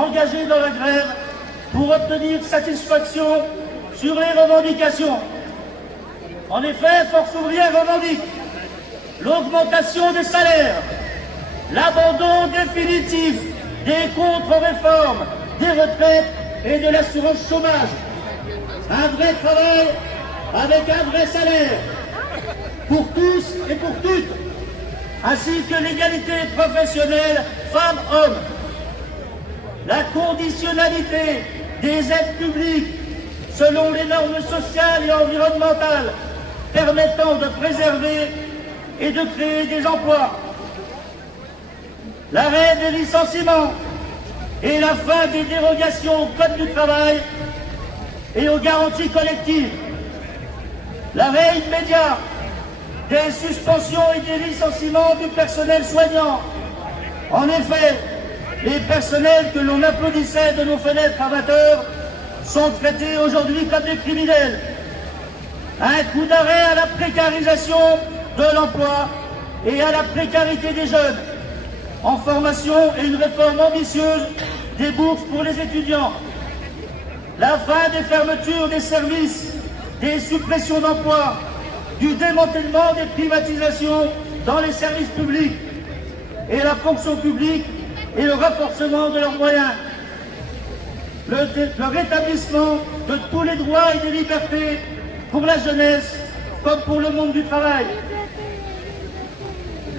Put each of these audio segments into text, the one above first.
engagés dans la grève pour obtenir satisfaction sur les revendications. En effet, Force ouvrière revendique l'augmentation des salaires, l'abandon définitif des contre-réformes, des retraites et de l'assurance chômage, un vrai travail avec un vrai salaire pour tous et pour toutes, ainsi que l'égalité professionnelle femmes-hommes, la conditionnalité des aides publiques selon les normes sociales et environnementales permettant de préserver et de créer des emplois, l'arrêt des licenciements et la fin des dérogations au Code du travail et aux garanties collectives, l'arrêt immédiat des suspensions et des licenciements du personnel soignant. En effet, les personnels que l'on applaudissait de nos fenêtres à 20h sont traités aujourd'hui comme des criminels. Un coup d'arrêt à la précarisation de l'emploi et à la précarité des jeunes en formation et une réforme ambitieuse des bourses pour les étudiants. La fin des fermetures des services, des suppressions d'emplois, du démantèlement des privatisations dans les services publics et la fonction publique et le renforcement de leurs moyens. Le rétablissement de tous les droits et des libertés pour la jeunesse comme pour le monde du travail.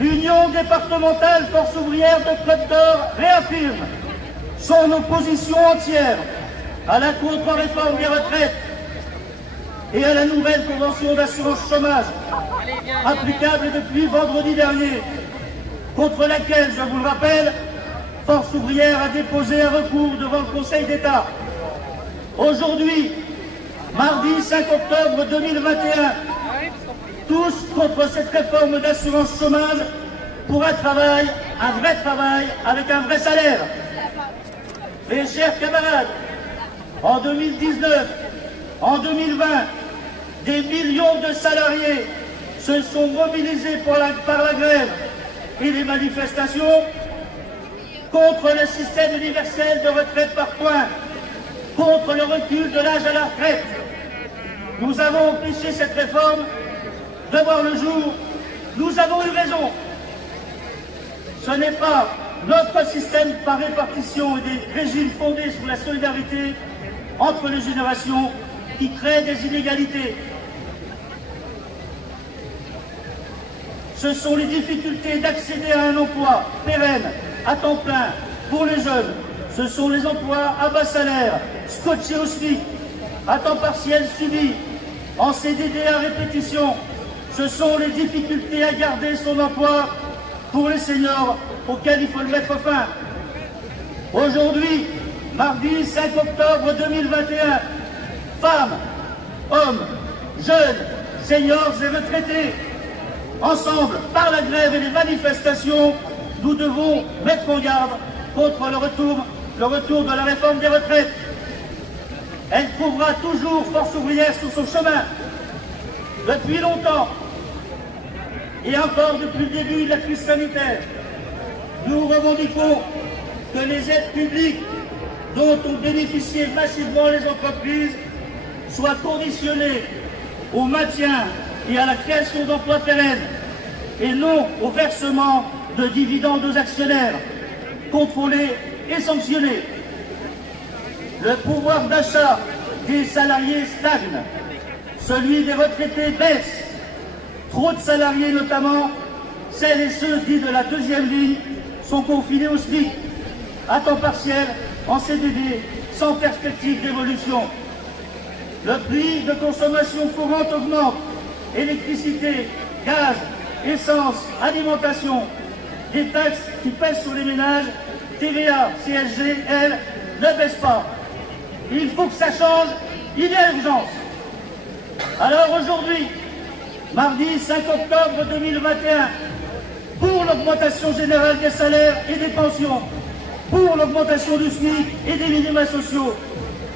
L'Union départementale Force ouvrière de Côte d'Or réaffirme son opposition entière à la contre-réforme des retraites et à la nouvelle convention d'assurance chômage applicable depuis vendredi dernier, contre laquelle, je vous le rappelle, Force ouvrière a déposé un recours devant le Conseil d'État. Aujourd'hui, mardi 5 octobre 2021, tous contre cette réforme d'assurance chômage pour un travail, un vrai travail, avec un vrai salaire. Mes chers camarades, en 2019, en 2020, des millions de salariés se sont mobilisés par la grève et les manifestations contre le système universel de retraite par points, contre le recul de l'âge à la retraite. Nous avons empêché cette réforme de voir le jour. Nous avons eu raison. Ce n'est pas notre système par répartition et des régimes fondés sur la solidarité entre les générations qui crée des inégalités. Ce sont les difficultés d'accéder à un emploi pérenne, à temps plein, pour les jeunes. Ce sont les emplois à bas salaire, scotchés au SMIC, à temps partiel subi, en CDD à répétition. Ce sont les difficultés à garder son emploi pour les seniors auxquels il faut le mettre fin. Aujourd'hui, mardi 5 octobre 2021, femmes, hommes, jeunes, seniors et retraités, ensemble, par la grève et les manifestations, nous devons mettre en garde contre le retour de la réforme des retraites. Elle trouvera toujours Force ouvrière sur son chemin. Depuis longtemps, et encore depuis le début de la crise sanitaire, nous revendiquons que les aides publiques dont ont bénéficié massivement les entreprises soient conditionnées au maintien et à la création d'emplois pérennes et non au versement de dividendes aux actionnaires, contrôlés et sanctionnés. Le pouvoir d'achat des salariés stagne, celui des retraités baisse. Trop de salariés, notamment celles et ceux dits de la deuxième ligne, sont confinés au SMIC, à temps partiel, en CDD, sans perspective d'évolution. Le prix de consommation courante augmente, électricité, gaz, essence, alimentation, des taxes qui pèsent sur les ménages, TVA, CSG, elles, ne baissent pas. Il faut que ça change, il y a urgence. Alors aujourd'hui, mardi 5 octobre 2021, pour l'augmentation générale des salaires et des pensions, pour l'augmentation du SMIC et des minima sociaux,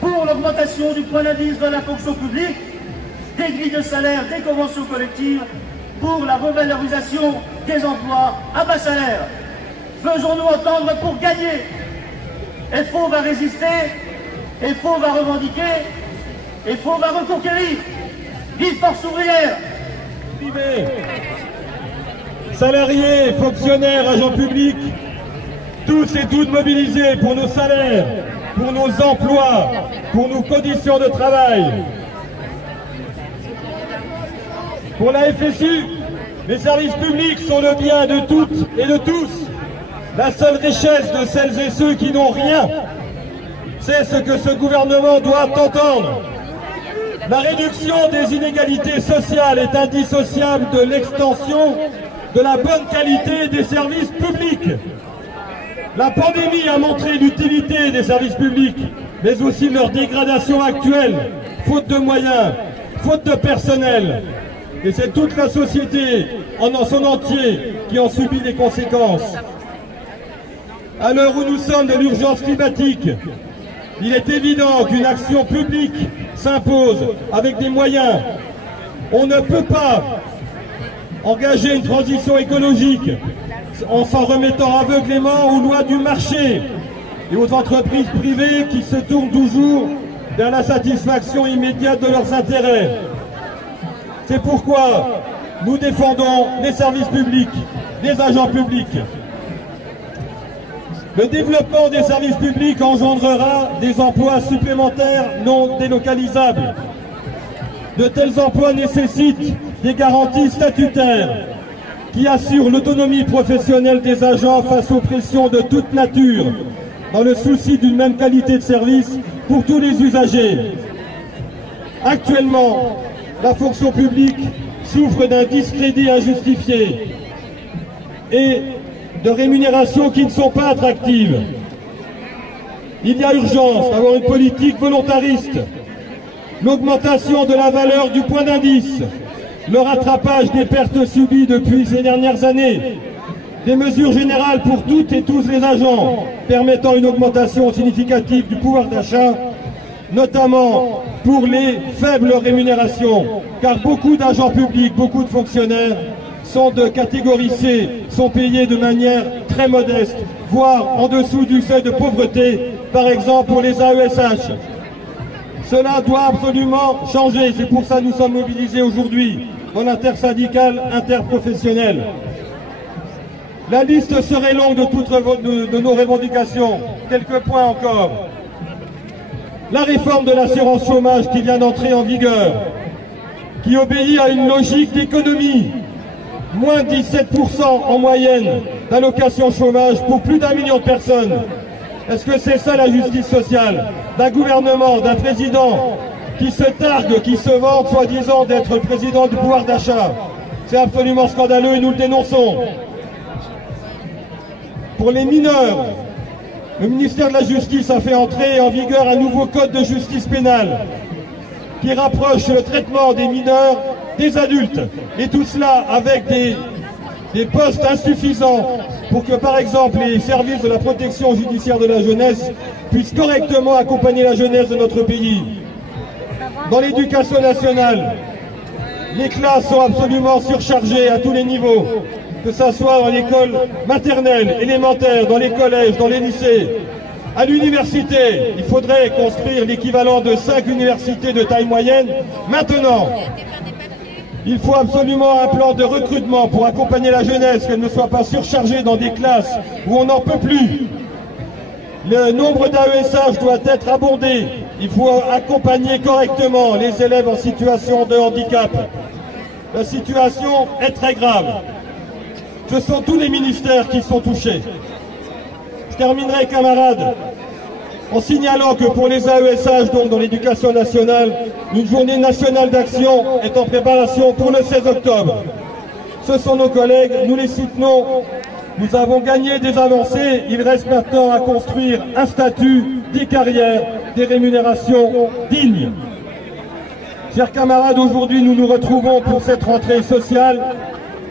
pour l'augmentation du point d'indice dans la fonction publique, des grilles de salaire, des conventions collectives, pour la revalorisation des emplois à bas salaire. Faisons-nous entendre pour gagner. FO va résister, FO va revendiquer, FO va reconquérir. Vive Force ouvrière! Salariés, fonctionnaires, agents publics, tous et toutes mobilisés pour nos salaires, pour nos emplois, pour nos conditions de travail. Pour la FSU, les services publics sont le bien de toutes et de tous. La seule richesse de celles et ceux qui n'ont rien, c'est ce que ce gouvernement doit entendre. La réduction des inégalités sociales est indissociable de l'extension de la bonne qualité des services publics. La pandémie a montré l'utilité des services publics, mais aussi leur dégradation actuelle, faute de moyens, faute de personnel. Et c'est toute la société en son entier qui en subit les conséquences. À l'heure où nous sommes de l'urgence climatique, il est évident qu'une action publique s'impose avec des moyens. On ne peut pas engager une transition écologique en s'en remettant aveuglément aux lois du marché et aux entreprises privées qui se tournent toujours vers la satisfaction immédiate de leurs intérêts. C'est pourquoi nous défendons les services publics, les agents publics. Le développement des services publics engendrera des emplois supplémentaires non délocalisables. De tels emplois nécessitent des garanties statutaires qui assurent l'autonomie professionnelle des agents face aux pressions de toute nature, dans le souci d'une même qualité de service pour tous les usagers. Actuellement, la fonction publique souffre d'un discrédit injustifié et de rémunérations qui ne sont pas attractives. Il y a urgence d'avoir une politique volontariste, l'augmentation de la valeur du point d'indice, le rattrapage des pertes subies depuis ces dernières années, des mesures générales pour toutes et tous les agents permettant une augmentation significative du pouvoir d'achat, notamment pour les faibles rémunérations, car beaucoup d'agents publics, beaucoup de fonctionnaires sont de catégorie C, sont payés de manière très modeste, voire en dessous du seuil de pauvreté, par exemple pour les AESH. Cela doit absolument changer, c'est pour ça que nous sommes mobilisés aujourd'hui dans l'intersyndicale interprofessionnelle. La liste serait longue de nos revendications. Quelques points encore. La réforme de l'assurance chômage qui vient d'entrer en vigueur, qui obéit à une logique d'économie. Moins 17% en moyenne d'allocation chômage pour plus d'1 million de personnes. Est-ce que c'est ça la justice sociale? D'un gouvernement, d'un président qui se targue, qui se vante soi-disant d'être président du pouvoir d'achat. C'est absolument scandaleux et nous le dénonçons. Pour les mineurs, le ministère de la Justice a fait entrer en vigueur un nouveau code de justice pénale qui rapproche le traitement des mineurs des adultes. Et tout cela avec des postes insuffisants pour que, par exemple, les services de la protection judiciaire de la jeunesse puissent correctement accompagner la jeunesse de notre pays. Dans l'éducation nationale, les classes sont absolument surchargées à tous les niveaux, que ce soit dans l'école maternelle, élémentaire, dans les collèges, dans les lycées. À l'université, il faudrait construire l'équivalent de 5 universités de taille moyenne maintenant. Il faut absolument un plan de recrutement pour accompagner la jeunesse, qu'elle ne soit pas surchargée dans des classes où on n'en peut plus. Le nombre d'AESH doit être abondé. Il faut accompagner correctement les élèves en situation de handicap. La situation est très grave. Ce sont tous les ministères qui sont touchés. Je terminerai, camarades, en signalant que pour les AESH, donc dans l'éducation nationale, une journée nationale d'action est en préparation pour le 16 octobre. Ce sont nos collègues, nous les soutenons. Nous avons gagné des avancées, il reste maintenant à construire un statut, des carrières, des rémunérations dignes. Chers camarades, aujourd'hui nous nous retrouvons pour cette rentrée sociale.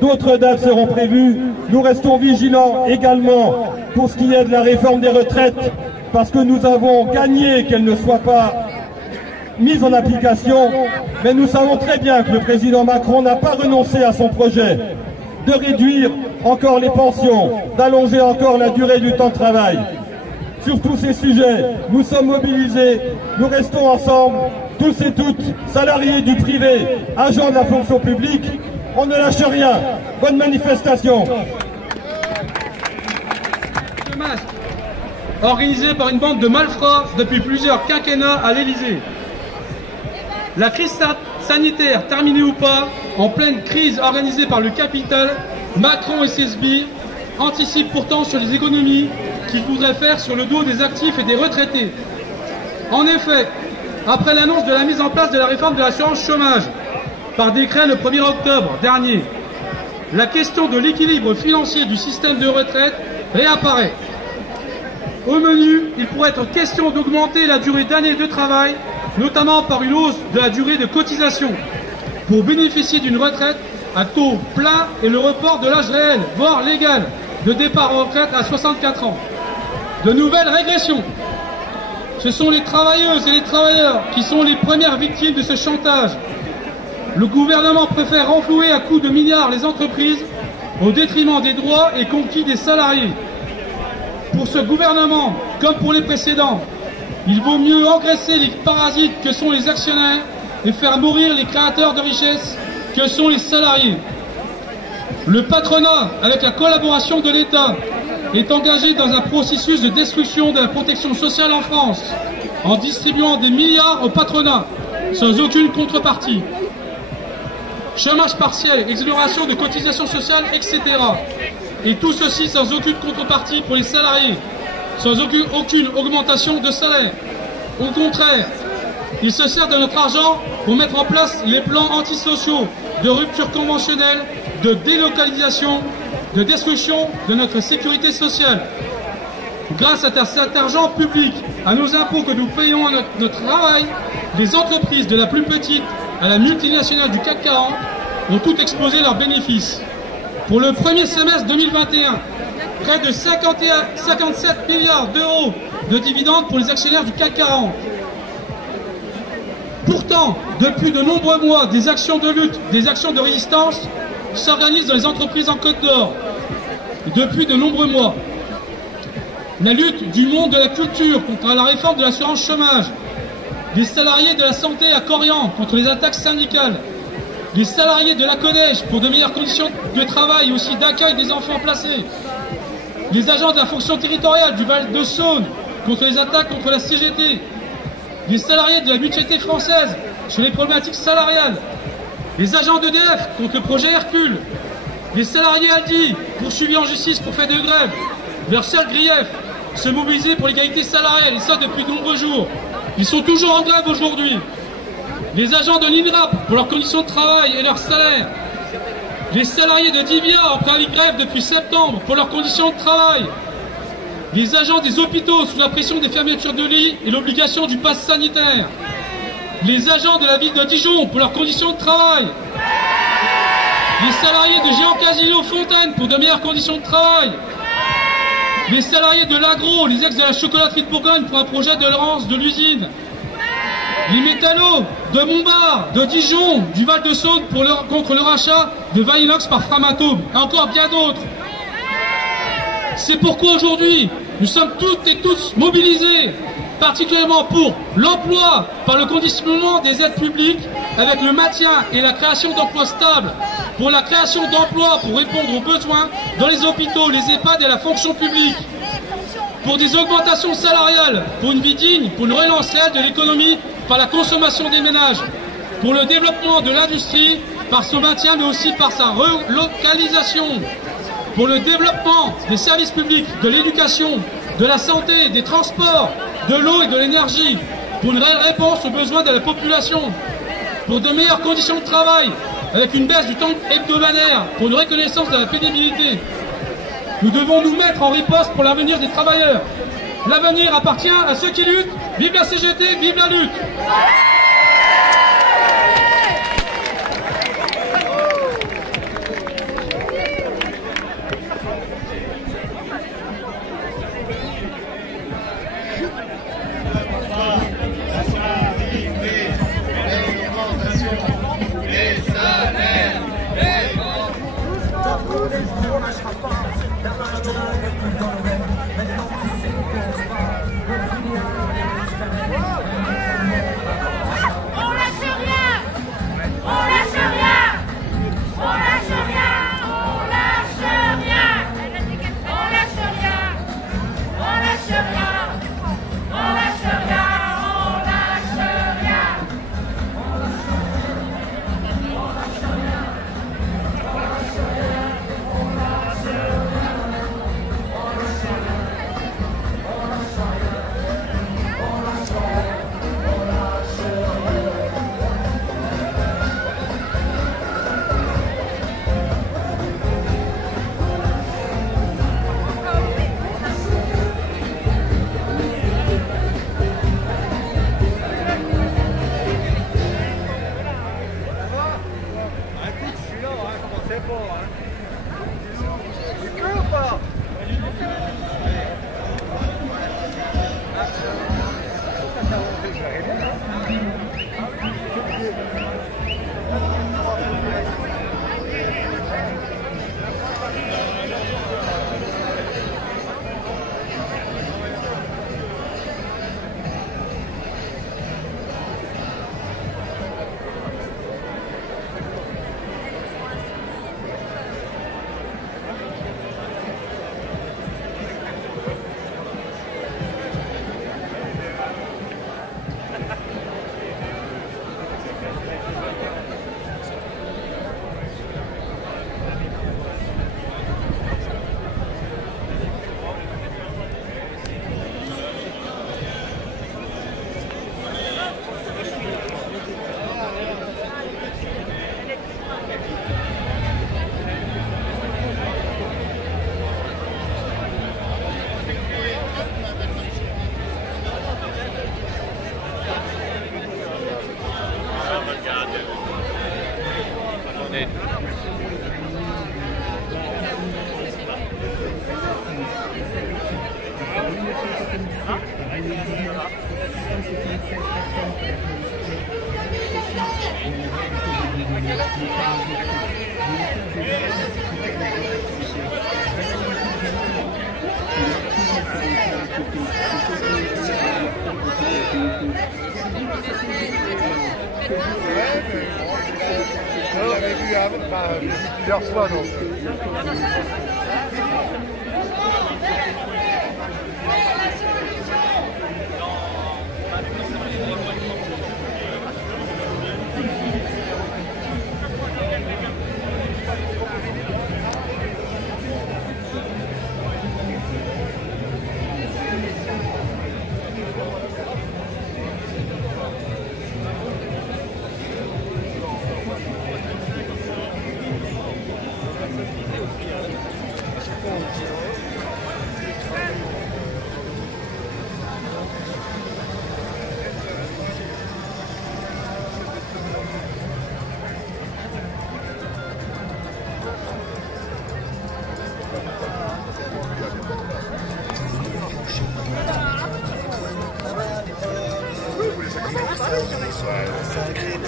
D'autres dates seront prévues. Nous restons vigilants également pour ce qui est de la réforme des retraites, parce que nous avons gagné qu'elle ne soit pas mise en application, mais nous savons très bien que le président Macron n'a pas renoncé à son projet de réduire encore les pensions, d'allonger encore la durée du temps de travail. sur tous ces sujets. Nous sommes mobilisés, nous restons ensemble, tous et toutes, salariés du privé, agents de la fonction publique. On ne lâche rien. Bonne manifestation. Le masque, organisé par une bande de malfrats depuis plusieurs quinquennats à l'Élysée. La crise sanitaire, terminée ou pas, en pleine crise organisée par le capital, Macron et ses sbires anticipent pourtant sur les économies qu'ils voudraient faire sur le dos des actifs et des retraités. En effet, après l'annonce de la mise en place de la réforme de l'assurance chômage, par décret le 1er octobre dernier, la question de l'équilibre financier du système de retraite réapparaît. Au menu, il pourrait être question d'augmenter la durée d'années de travail, notamment par une hausse de la durée de cotisation, pour bénéficier d'une retraite à taux plein et le report de l'âge réel, voire légal, de départ en retraite à 64 ans. De nouvelles régressions. Ce sont les travailleuses et les travailleurs qui sont les premières victimes de ce chantage. Le gouvernement préfère renflouer à coups de milliards les entreprises au détriment des droits et conquis des salariés. Pour ce gouvernement, comme pour les précédents, il vaut mieux engraisser les parasites que sont les actionnaires et faire mourir les créateurs de richesses que sont les salariés. Le patronat, avec la collaboration de l'État, est engagé dans un processus de destruction de la protection sociale en France, en distribuant des milliards au patronat, sans aucune contrepartie. Chômage partiel, exonération de cotisations sociales, etc. Et tout ceci sans aucune contrepartie pour les salariés, sans aucune augmentation de salaire. Au contraire, il se sert de notre argent pour mettre en place les plans antisociaux de rupture conventionnelle, de délocalisation, de destruction de notre sécurité sociale. Grâce à cet argent public, à nos impôts que nous payons à notre travail, les entreprises de la plus petite à la multinationale du CAC 40 ont toutes explosé leurs bénéfices. Pour le premier semestre 2021, près de 57 milliards d'euros de dividendes pour les actionnaires du CAC 40. Pourtant, depuis de nombreux mois, des actions de lutte, des actions de résistance s'organisent dans les entreprises en Côte d'Or. Depuis de nombreux mois. La lutte du monde de la culture contre la réforme de l'assurance chômage, des salariés de la santé à Corian contre les attaques syndicales, les salariés de la Codège pour de meilleures conditions de travail et aussi d'accueil des enfants placés, les agents de la fonction territoriale du Val-de-Saône contre les attaques contre la CGT, les salariés de la mutualité française sur les problématiques salariales, les agents d'EDF contre le projet Hercule, les salariés Aldi poursuivis en justice pour fait de grève, leur seul grief, se mobiliser pour l'égalité salariale, et ça depuis de nombreux jours. Ils sont toujours en grève aujourd'hui. Les agents de l'INRAP pour leurs conditions de travail et leurs salaires. Les salariés de Divia en préavis de grève depuis septembre pour leurs conditions de travail. Les agents des hôpitaux sous la pression des fermetures de lits et l'obligation du pass sanitaire. Les agents de la ville de Dijon pour leurs conditions de travail. Les salariés de Géant Casino Fontaine pour de meilleures conditions de travail. Les salariés de l'agro, les ex de la chocolaterie de Bourgogne pour un projet de relance de l'usine. Les métallos de Montbard, de Dijon, du Val-de-Saône contre le rachat de Valinox par Framatome, et encore bien d'autres. C'est pourquoi aujourd'hui, nous sommes toutes et tous mobilisés, particulièrement pour l'emploi par le conditionnement des aides publiques, avec le maintien et la création d'emplois stables, pour la création d'emplois pour répondre aux besoins dans les hôpitaux, les EHPAD et la fonction publique, pour des augmentations salariales, pour une vie digne, pour une relance réelle de l'économie par la consommation des ménages, pour le développement de l'industrie par son maintien mais aussi par sa relocalisation, pour le développement des services publics, de l'éducation, de la santé, des transports, de l'eau et de l'énergie, pour une réelle réponse aux besoins de la population, pour de meilleures conditions de travail, avec une baisse du temps hebdomadaire, pour une reconnaissance de la pénibilité. Nous devons nous mettre en riposte pour l'avenir des travailleurs. L'avenir appartient à ceux qui luttent. Vive la CGT, vive la lutte! On lâchera pas, la main dans la main, maintenant c'est qu'on se bat. J'avais vu plusieurs fois donc. Sacré